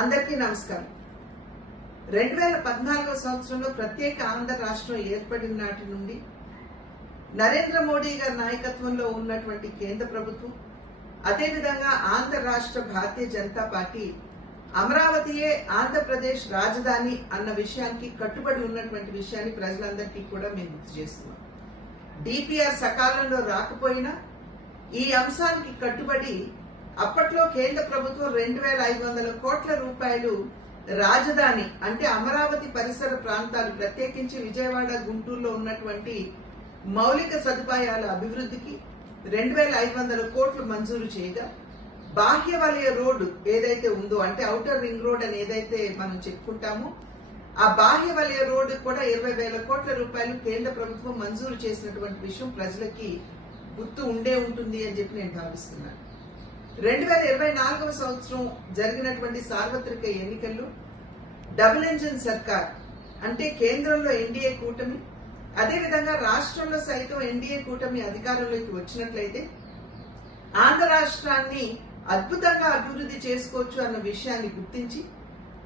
అందరికీ నమస్కారం. రెండు వేల పద్నాలుగో సంవత్సరంలో ప్రత్యేక ఆంధ్ర రాష్ట్రం ఏర్పడిన నాటి నుండి నరేంద్ర మోడీ గారి నాయకత్వంలో ఉన్నటువంటి కేంద్ర ప్రభుత్వం అదేవిధంగా ఆంధ్ర రాష్ట్ర భారతీయ జనతా పార్టీ అమరావతియే ఆంధ్రప్రదేశ్ రాజధాని అన్న విషయానికి కట్టుబడి ఉన్నటువంటి విషయాన్ని ప్రజలందరికీ కూడా మేము గుర్తు చేస్తున్నాం. డిపిఆర్ సకాలంలో రాకపోయినా ఈ అంశానికి కట్టుబడి అప్పట్లో కేంద్ర ప్రభుత్వం రెండు వేల ఐదు వందల కోట్ల రూపాయలు రాజధాని అంటే అమరావతి పరిసర ప్రాంతాలు ప్రత్యేకించి విజయవాడ గుంటూరులో ఉన్నటువంటి మౌలిక సదుపాయాల అభివృద్ధికి రెండు వేల ఐదు వందల కోట్లు మంజూరు చేయగా బాహ్య వలయ రోడ్డు ఏదైతే ఉందో అంటే అవుటర్ రింగ్ రోడ్ అని ఏదైతే మనం చెప్పుకుంటామో ఆ బాహ్య వలయ రోడ్డు కూడా ఇరవై వేల కోట్ల రూపాయలు కేంద్ర ప్రభుత్వం మంజూరు చేసినటువంటి విషయం ప్రజలకి గుర్తు ఉండే ఉంటుంది అని చెప్పి నేను భావిస్తున్నాను. రెండు వేల ఇరవై నాలుగవ సంవత్సరం జరిగినటువంటి సార్వత్రిక ఎన్నికల్లో డబుల్ ఇంజిన్ సర్కార్ అంటే కేంద్రంలో ఎన్డీఏ కూటమి అదేవిధంగా రాష్ట్రంలో సైతం ఎన్డీఏ కూటమి అధికారంలోకి వచ్చినట్లయితే ఆంధ్ర రాష్ట్రాన్ని అద్భుతంగా అభివృద్ధి చేసుకోవచ్చు అన్న విషయాన్ని గుర్తించి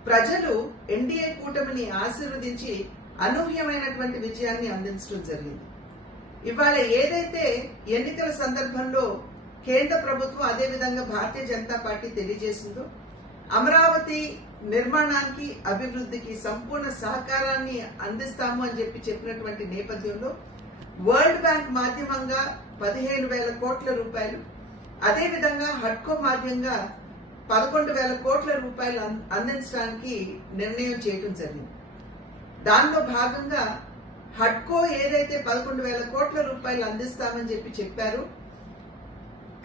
ప్రజలు ఎన్డీఏ కూటమిని ఆశీర్వదించి అనూహ్యమైనటువంటి విజయాన్ని అందించడం జరిగింది. ఇవాళ ఏదైతే ఎన్నికల సందర్భంలో కేంద్ర ప్రభుత్వం అదేవిధంగా భారతీయ జనతా పార్టీ తెలియజేసిందో అమరావతి నిర్మాణానికి అభివృద్ధికి సంపూర్ణ సహకారాన్ని అందిస్తాము అని చెప్పి చెప్పినటువంటి నేపథ్యంలో వరల్డ్ బ్యాంక్ మాధ్యమంగా పదిహేను వేల కోట్ల రూపాయలు అదేవిధంగా హడ్కో మాధ్యంగా పదకొండు వేల కోట్ల రూపాయలు అందించడానికి నిర్ణయం చేయడం జరిగింది. దానిలో భాగంగా హడ్కో ఏదైతే పదకొండు వేల కోట్ల రూపాయలు అందిస్తామని చెప్పి చెప్పారో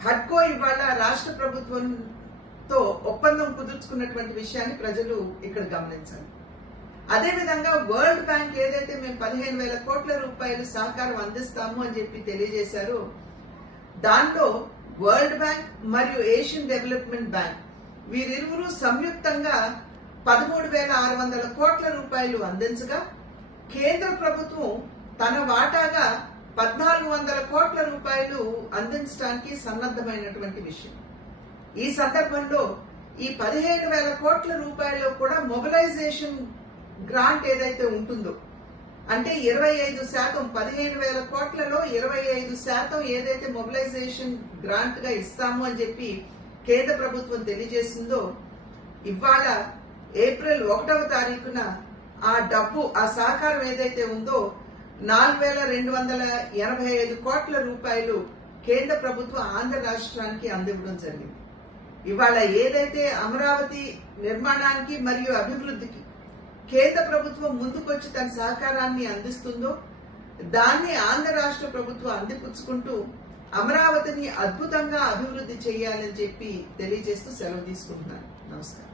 హడ్కో ఇవాళ రాష్ట్ర ప్రభుత్వంతో ఒప్పందం కుదుర్చుకున్నటువంటి విషయాన్ని ప్రజలు ఇక్కడ గమనించాలి. అదేవిధంగా వరల్డ్ బ్యాంక్ ఏదైతే మేము పదిహేను వేల కోట్ల రూపాయలు సహకారం అందిస్తాము అని చెప్పి తెలియజేశారో దాంట్లో వరల్డ్ బ్యాంక్ మరియు ఏషియన్ డెవలప్మెంట్ బ్యాంక్ వీరిరువురు సంయుక్తంగా పదమూడు వేల ఆరు వందల కోట్ల రూపాయలు అందించగా కేంద్ర ప్రభుత్వం తన వాటాగా పద్నాలుగు వందల కోట్ల రూపాయలు అందించడానికి సన్నద్ధమైనటువంటి విషయం. ఈ సందర్భంలో ఈ పదిహేను వేల కోట్ల రూపాయలు కూడా మొబిలైజేషన్ గ్రాంట్ ఏదైతే ఉంటుందో అంటే ఇరవై ఐదు శాతం పదిహేను వేల కోట్లలో ఇరవై ఐదు శాతం ఏదైతే మొబిలైజేషన్ గ్రాంట్గా ఇస్తాము అని చెప్పి కేంద్ర ప్రభుత్వం తెలియజేసిందో ఇవాళ ఏప్రిల్ ఒకటవ తారీఖున ఆ డబ్బు ఆ సహకారం ఏదైతే ఉందో నాలుగు వేల రెండు వందల ఎనభై ఐదు కోట్ల రూపాయలు కేంద్ర ప్రభుత్వం ఆంధ్ర రాష్ట్రానికి అందివ్వడం జరిగింది. ఇవాళ ఏదైతే అమరావతి నిర్మాణానికి మరియు అభివృద్ధికి కేంద్ర ప్రభుత్వం ముందుకొచ్చి తన సహకారాన్ని అందిస్తుందో దాన్ని ఆంధ్ర రాష్ట్ర ప్రభుత్వం అందిపుచ్చుకుంటూ అమరావతిని అద్భుతంగా అభివృద్ధి చేయాలని చెప్పి తెలియజేస్తూ సెలవు తీసుకుంటున్నాను. నమస్కారం.